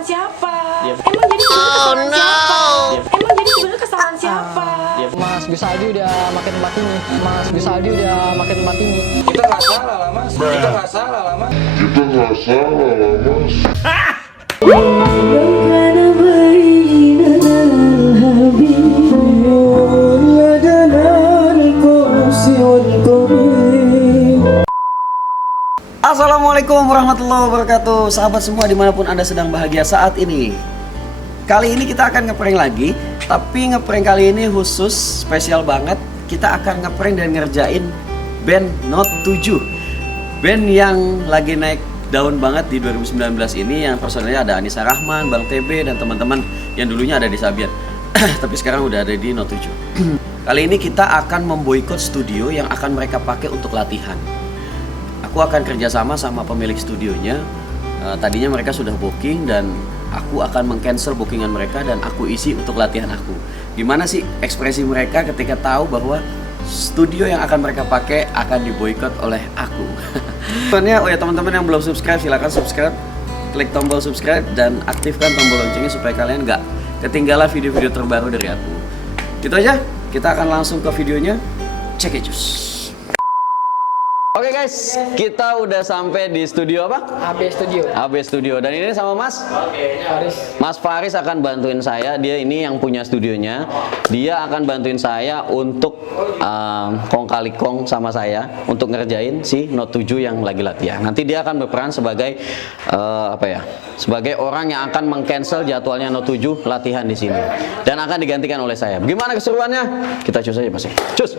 kesalahan siapa? Ya. Emang jadi sebenarnya kesalahan siapa? Ya. Emang jadi sebenarnya kesalahan siapa? Ya. Mas Gus Aldi udah makin tempat ini. Mas Gus Aldi udah makin tempat ini. Kita nggak salah lah mas. Kita nggak salah lah mas. Assalamualaikum warahmatullahi wabarakatuh. Sahabat semua dimanapun Anda sedang bahagia saat ini. Kali ini kita akan ngeprank lagi. Tapi ngeprank kali ini khusus spesial banget. Kita akan ngeprank dan ngerjain band Note 7. Band yang lagi naik daun banget di 2019 ini. Yang personelnya ada Anissa Rahman, Bang TB, dan teman-teman yang dulunya ada di Sabian. Tapi sekarang udah ada di Note 7. Kali ini kita akan memboikot studio yang akan mereka pakai untuk latihan. Aku akan kerjasama sama pemilik studionya. Tadinya mereka sudah booking dan aku akan meng-cancel bookingan mereka dan aku isi untuk latihan aku. Gimana sih ekspresi mereka ketika tahu bahwa studio yang akan mereka pakai akan diboikot oleh aku? Oh ya teman-teman yang belum subscribe, silahkan subscribe, klik tombol subscribe dan aktifkan tombol loncengnya supaya kalian nggak ketinggalan video-video terbaru dari aku. Gitu aja, kita akan langsung ke videonya. Check it cus. Oke guys, kita udah sampai di studio apa? AB Studio. AB Studio. Dan ini sama Mas Faris. Mas Faris akan bantuin saya. Dia ini yang punya studionya. Dia akan bantuin saya untuk kong kali kong sama saya untuk ngerjain si Note 7 yang lagi latihan. Nanti dia akan berperan sebagai sebagai orang yang akan meng-cancel jadwalnya Note 7 latihan di sini. Dan akan digantikan oleh saya. Gimana keseruannya? Kita cus aja pasti. Cus.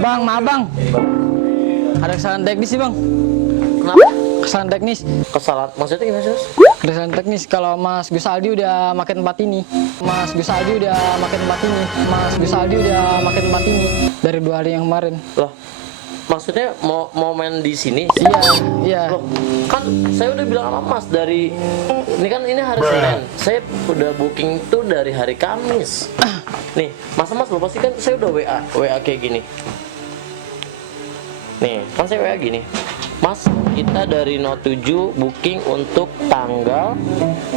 Bang, maaf bang. Ada kesalahan teknis sih bang. Kenapa? Kesalahan teknis. Kesalahan maksudnya gimana sih? Kesalahan teknis kalau Mas Gus Aldi udah makin tempat ini. Mas Gus Aldi udah makin tempat ini. Mas Gus Aldi udah makin tempat ini dari 2 hari yang kemarin. Loh, maksudnya mau main di sini? Iya. Loh, kan saya udah bilang sama Mas dari ini hari Senin. Saya udah booking tuh dari hari Kamis. Nih, Mas lupa sih kan saya udah WA kayak gini. Nih, kan saya WA gini. Mas, kita dari Note 7 booking untuk tanggal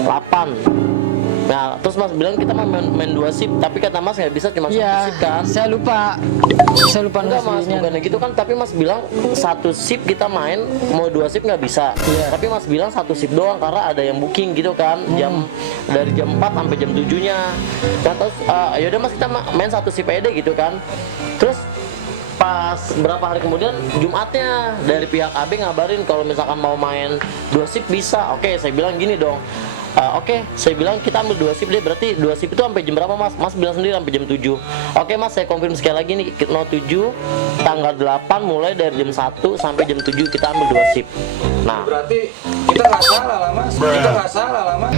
8. Nah, terus Mas bilang kita mau main 2 shift, tapi kata Mas nggak bisa cuma 1 shift kan? Saya lupa. Enggak Mas, bukannya gitu kan, tapi Mas bilang 1 shift kita main, mau 2 shift nggak bisa. Tapi Mas bilang 1 shift doang karena ada yang booking gitu kan, dari jam 4 sampai jam 7-nya. Nah, terus yaudah Mas kita main 1 shift aja deh gitu kan. Terus pas berapa hari kemudian Jumatnya dari pihak AB ngabarin kalau misalkan mau main 2 shift bisa. Oke, saya bilang gini dong. Oke, saya bilang kita ambil 2 shift deh, berarti 2 shift itu sampai jam berapa Mas? Mas bilang sendiri sampai jam 7. Oke Mas, saya konfirm sekali lagi nih, Note 7 tanggal 8 mulai dari jam 1 sampai jam 7 kita ambil 2 shift. Nah, Berarti kita nggak salah lah mas. Kita nggak salah lah mas.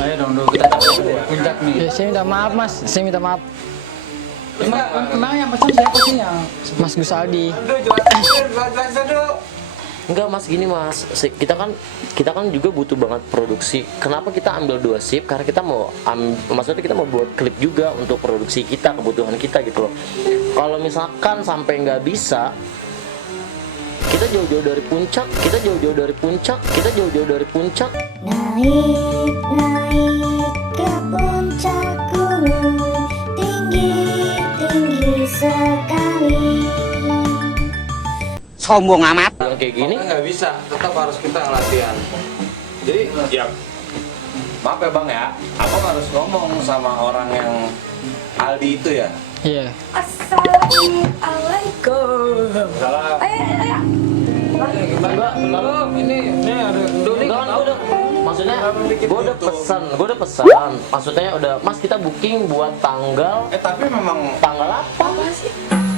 Ayo dong, kita capai puncak nih. Ya, saya minta maaf Mas. Saya minta maaf. Emang yang pesan siapa sih yang? Mas Gus Aldi. Aduh, jelasin dulu. enggak Mas, gini Mas, kita kan juga butuh banget produksi. Kenapa kita ambil 2 shift? Karena kita maksudnya kita mau buat klip juga untuk produksi kita, kebutuhan kita gitu loh. Kalau misalkan sampai nggak bisa, kita jauh-jauh dari puncak, kita jauh-jauh dari puncak, kita jauh-jauh dari puncak. Naik, naik ke puncak gunung, tinggi, tinggi sekali. Sombong amat. Kayak gini Pokoknya nggak bisa, tetap harus kita latihan. Jadi ya maaf ya bang ya, abang harus ngomong sama orang yang Aldi itu ya. Iya. Assalamualaikum. Salah. Ayo. Belum, ini ada Doni. Maksudnya gue udah pesan. Maksudnya udah Mas kita booking buat tanggal Tapi memang tanggal apa sih?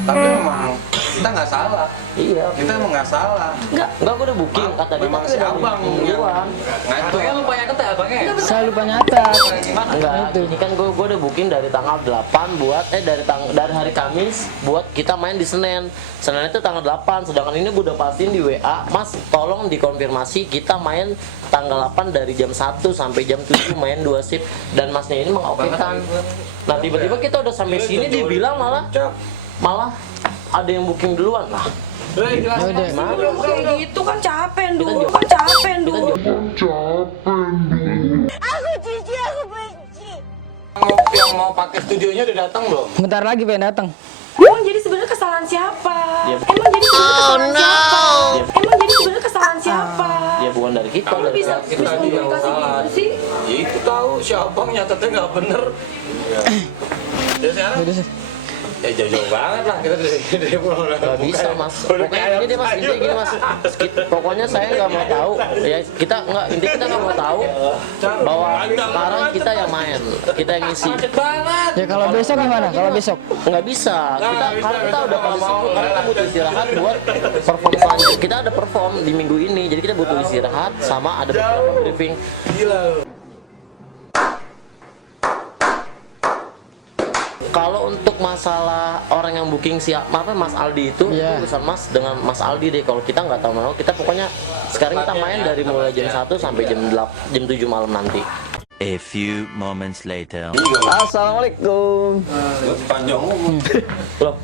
tapi memang kita nggak salah. Iya. Kita emang nggak salah. Enggak, gue udah booking kata dia. Memang tapi si udah abang booking yang duluan. ngaco. Abangnya lupa nyatet ya abangnya? Saya lupa nyatet. Enggak, ini kan gue udah booking dari tanggal 8 buat dari hari Kamis buat kita main di Senin. Senin itu tanggal 8, sedangkan ini gue udah pastiin di WA, Mas tolong dikonfirmasi kita main tanggal 8 dari jam 1 sampai jam 7 main 2 shift, dan Masnya ini mengokekan. Nah tiba-tiba kita udah sampai sini dibilang malah ada yang booking duluan lah. Ya udah. Kayak gitu kan capek dulu. Yang mau pakai studionya udah datang belum? Bentar lagi pengen datang. Emang jadi sebenarnya kesalahan siapa? Ya bukan dari kita, Lu dari bisa kita. komunikasi gitu sih? Ya itu tahu si abang nyatetnya nggak bener. Ya sekarang Udah sih. ya jauh-jauh banget lah kita dari pulau. Gak bisa mas, pokoknya ini deh mas, intinya gini mas, pokoknya saya nggak mau tahu, ya kita nggak, intinya kita nggak mau tahu bahwa sekarang kita yang main, kita yang ngisi. Ya kalau besok gimana? Kalau besok? Nggak bisa, karena kita udah pada sibuk, karena kita butuh istirahat buat perform selanjutnya. Kita ada perform di minggu ini, jadi kita butuh istirahat sama ada beberapa briefing. Kalau untuk masalah orang yang booking apa Mas Aldi itu urusan Mas dengan Mas Aldi deh. Kalau kita nggak tahu mau, kita pokoknya sekarang kita main dari mulai jam 1 sampai jam 7 malam nanti. A few moments later. Assalamualaikum. Panjang Loh,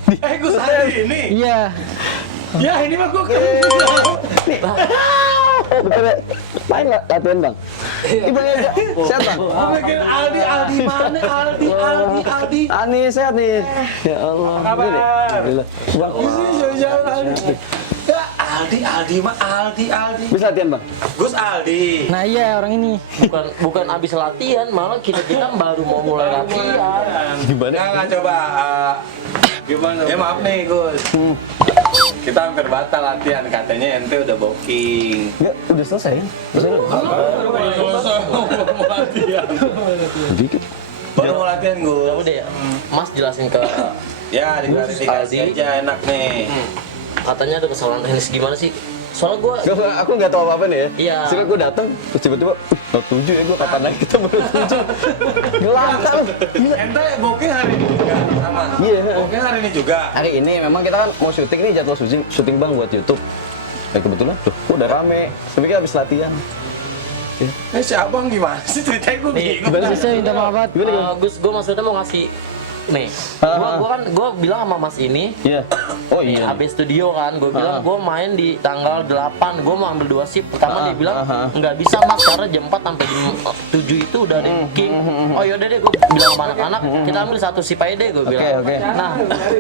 Gus Aldi ini. Iya. Ya ini mah gua Main lah latihan bang. Ibu aja sehat bang. bikin Aldi mana Aldi. Ani sehat nih. Ya Allah. Kabar? Alhamdulillah. Bang. Aldi mah Aldi. Bisa latihan bang. Gus Aldi. Nah iya orang ini. bukan abis latihan, malah kita baru mau mulai latihan. Nggak coba. Gimana? Ya maaf nih Gus. Kita hampir batal latihan, katanya ente udah booking. Enggak, udah selesai. Baru mau latihan Ya Gus. udah ya, Mas jelasin ke Ya diklarifikasi Aldi. aja enak nih. katanya ada kesalahan teknis gimana sih? Soalnya gue Aku nggak tahu apa-apa nih ya. Iya. Sekarang gue datang, terus tiba-tiba, oh 7 ya gue kapan lagi kita baru 7. Gelangka lu. Ente booking hari ini juga sama. Iya. Booking hari ini juga. Hari ini memang kita kan mau syuting nih, jadwal syuting bang buat YouTube. Dan kebetulan, tuh udah rame. Tapi kita habis latihan. Si abang gimana sih ceritanya gue bingung. Saya minta maaf banget. Gus, gue maksudnya mau ngasih nih, gue bilang sama Mas ini, Iya. Oh nih, iya. habis studio kan, gue bilang gue main di tanggal 8, gue mau ambil 2 shift. Pertama dia bilang nggak bisa Mas karena jam 4 sampai jam 7 itu udah ada booking. Oh yaudah deh, gue bilang sama anak-anak kita ambil 1 shift aja deh, gue bilang. Oke. Nah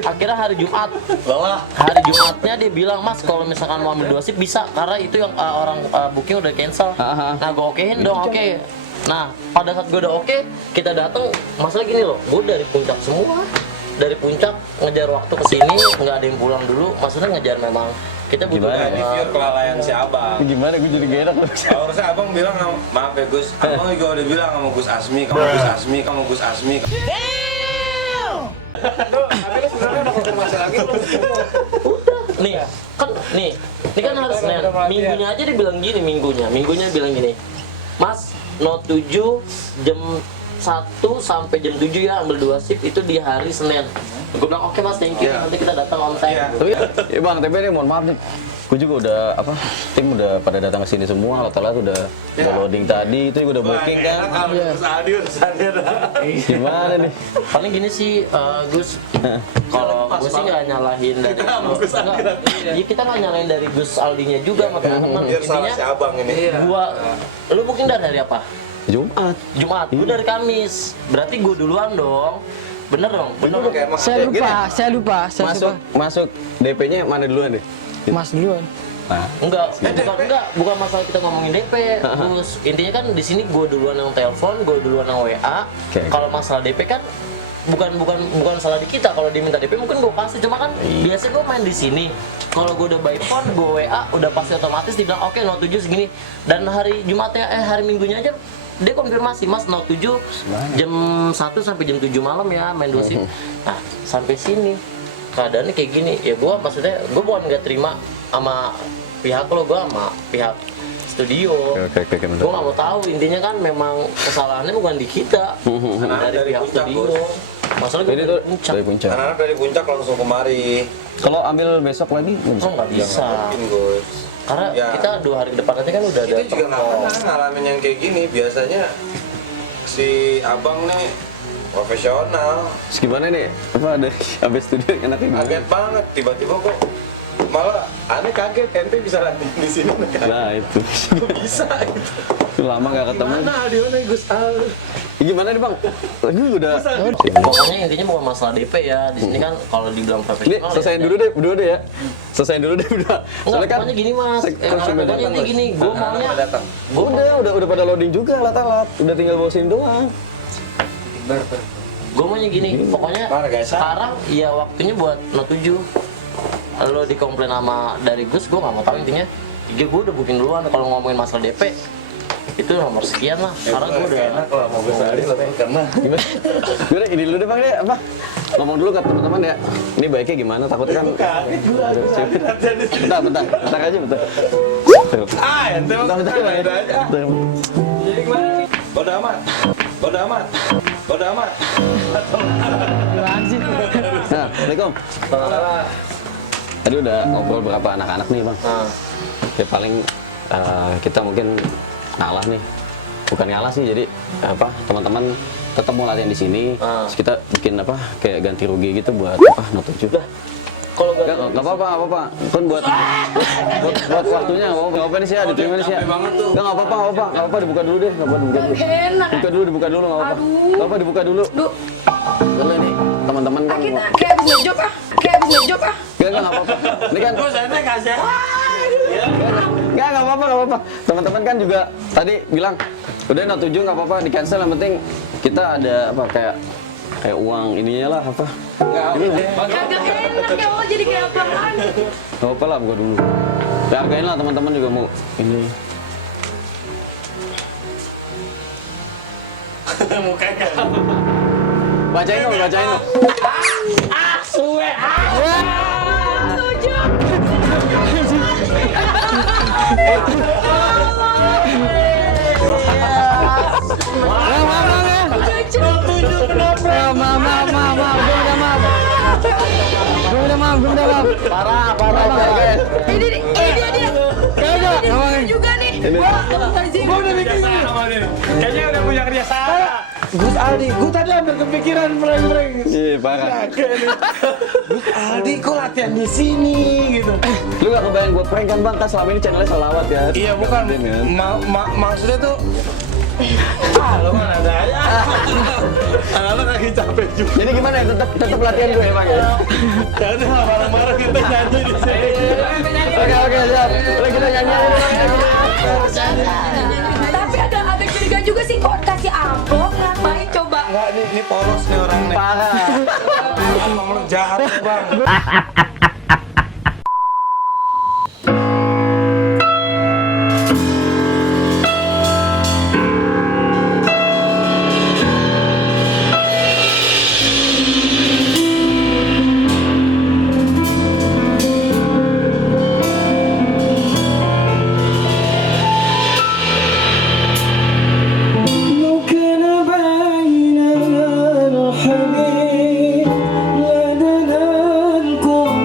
akhirnya hari Jumatnya dia bilang Mas kalau misalkan mau ambil 2 shift bisa karena itu yang orang booking udah cancel. Nah gue okein dong, oke. Nah, pada saat gue udah oke, kita datang, masalah gini loh, gue dari puncak semua, dari puncak ngejar waktu ke sini, nggak ada yang pulang dulu, maksudnya ngejar memang kita butuh. Gimana? Ini pure kelalaian si abang. Gimana gue jadi gak enak. Harusnya abang bilang, maaf ya Gus, abang juga udah bilang sama Gus Asmi, kamu Gus Asmi. Nih kan harus Senin, minggunya aja dia bilang gini, minggunya bilang gini, Mas, no 7 jam 1 sampai jam 7 ya ambil 2 shift itu di hari Senin. Gue bilang oke Mas, thank you, nanti kita datang on time. Tapi ya bang, tapi ini mohon maaf nih. Gue juga udah tim udah pada datang ke sini semua, alat-alat udah loading tadi, itu juga udah booking kan. Gus Aldi urusannya dah. Gimana nih? Paling gini sih Gus, kalau gue sih nggak nyalahin dari ya kita nggak nyalahin dari Gus Aldinya juga sama teman-teman. Biar salah Intinya si abang ini. lu booking dari hari apa? Jumat. Gue dari Kamis, berarti gue duluan dong. Bener dong? Saya lupa. Masuk DP-nya mana duluan deh? Mas duluan. Enggak, bukan masalah kita ngomongin DP. Terus intinya kan di sini gue duluan yang telepon, gue duluan yang WA. Kalau masalah DP kan bukan salah di kita. Kalau diminta DP mungkin gue kasih, cuma kan biasa gue main di sini. Kalau gue udah by phone, gue WA udah pasti otomatis dibilang oke, no 7 segini. Dan hari Jumatnya hari Minggunya aja dia konfirmasi Mas no 7 jam 1 sampai jam 7 malam ya main 2 shift. Nah sampai sini keadaannya kayak gini ya, gue maksudnya gue bukan nggak terima sama pihak lo, gue sama pihak studio. Oke, Gue nggak mau tahu, intinya kan memang kesalahannya bukan di kita, dari pihak puncak, studio. Bos. Masalah gue dari puncak. Dari puncak. Anak-anak dari puncak langsung kemari. Kalau ambil besok lagi Oh nggak bisa, Mungkin, Gus. karena Ya. kita 2 hari ke depan nanti kan udah ada Itu juga nggak perform. pernah ngalamin yang kayak gini. Biasanya si abang nih profesional. Terus gimana nih? Apa dari habis studio enaknya gimana? Kaget banget, tiba-tiba kok malah aneh kaget, ente bisa latihan di sini kan? Nah itu. Kok bisa gitu? Itu lama gak ketemu. Mana Aldiona Gus Al? Gimana nih bang? Ini udah. Pokoknya intinya bukan masalah DP ya. Di sini kan kalau dibilang Ini profesional. selesaiin ya, dulu deh, berdua deh ya. Selesaiin dulu deh berdua. Enggak, pokoknya gini mas. Pokoknya intinya gini, gue maunya, datang. udah pada loading juga alat-alat. Udah tinggal bawa sini doang. gue maunya gini. Pokoknya sekarang ya waktunya buat No 7. Lo dikomplain sama dari Gus, gue nggak mau tahu intinya. Gue udah booking duluan. Kalau ngomongin masalah DP, itu nomor sekian lah. Karena gue udah enak kalau mau Gus Ali lebih karena Gimana? Gimana? Ini dulu deh bang deh, apa? Ngomong dulu ke teman-teman ya. Ini baiknya gimana? Takutnya kan. Bentar aja, bentar. ente mah Bentar aja. Jadi gimana nih? Bodo amat. Nah, Assalamualaikum. Tadi udah ngobrol berapa anak-anak nih bang? Ya paling kita mungkin ngalah nih. Bukan ngalah sih, jadi apa? Teman-teman tetap mau latihan di sini. Terus kita bikin apa? Kayak ganti rugi gitu buat apa? No 7. kalau Nggak apa-apa. Kan buat waktunya nggak apa-apa nih sih ya, diterima nih sih ya. Nggak apa-apa, dibuka dulu deh, Enak. dibuka dulu nggak apa-apa. Nggak apa, dibuka dulu. Dulu nih teman-teman kan. Kita kayak abis ngejob ah. Nggak apa-apa. Ini kan. Nggak apa-apa. Teman-teman kan juga tadi bilang udah No 7 nggak apa-apa, di cancel, yang penting kita ada apa kayak uang ininya lah apa. Kagak enak ya Allah, jadi kayak apaan? Nggak apa-apa lah, buka dulu. Ya hargain lah, teman-teman juga mau ini. Bacain dong. Maaf. Parah. Ini dia juga nih. Gua udah bikin kayaknya udah punya kerja sama. Gus Aldi, gue tadi hampir kepikiran prank-prank. Iya, parah. Gus Aldi kok latihan di sini gitu. Lu gak kebayang gue prank kan bang, kan selama ini channelnya selawat ya. Iya bukan, maksudnya tuh lo mana ada aja. Anak-anak lagi capek juga. Jadi gimana ya, tetap latihan gue emang ya? Jadi marah-marah kita nyanyi di sini. Oke, siap. Udah kita nyanyi. Tapi ada curiga juga sih, kok kasih amplop ngapain coba? Enggak, ini polos nih orang nih. Parah. Ngomong jahat bang. لو كان بيننا الحبيب لدنا الكون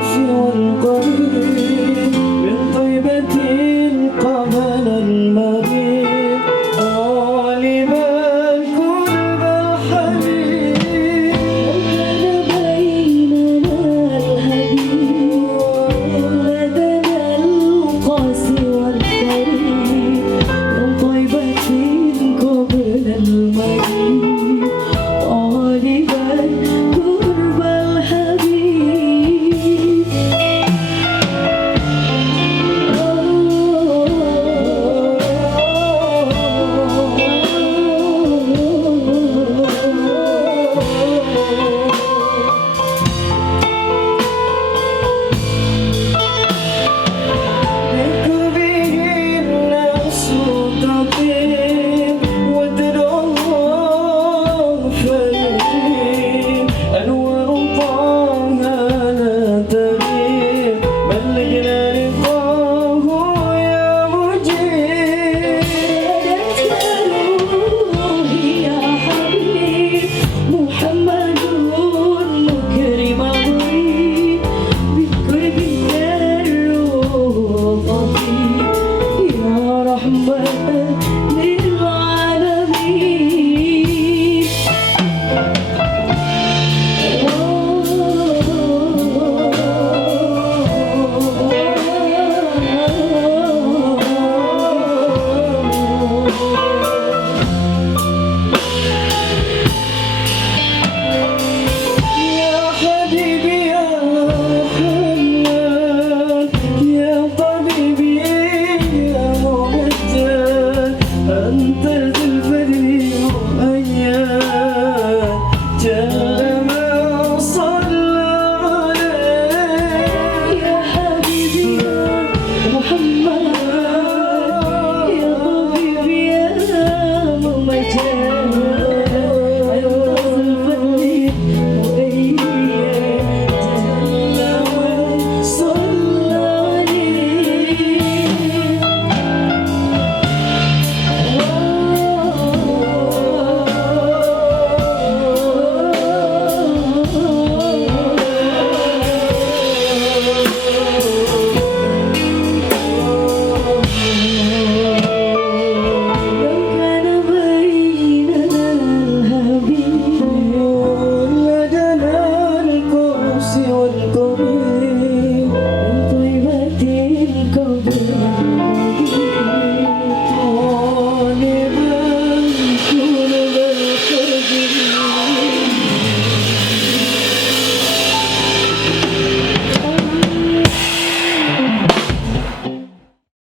Thank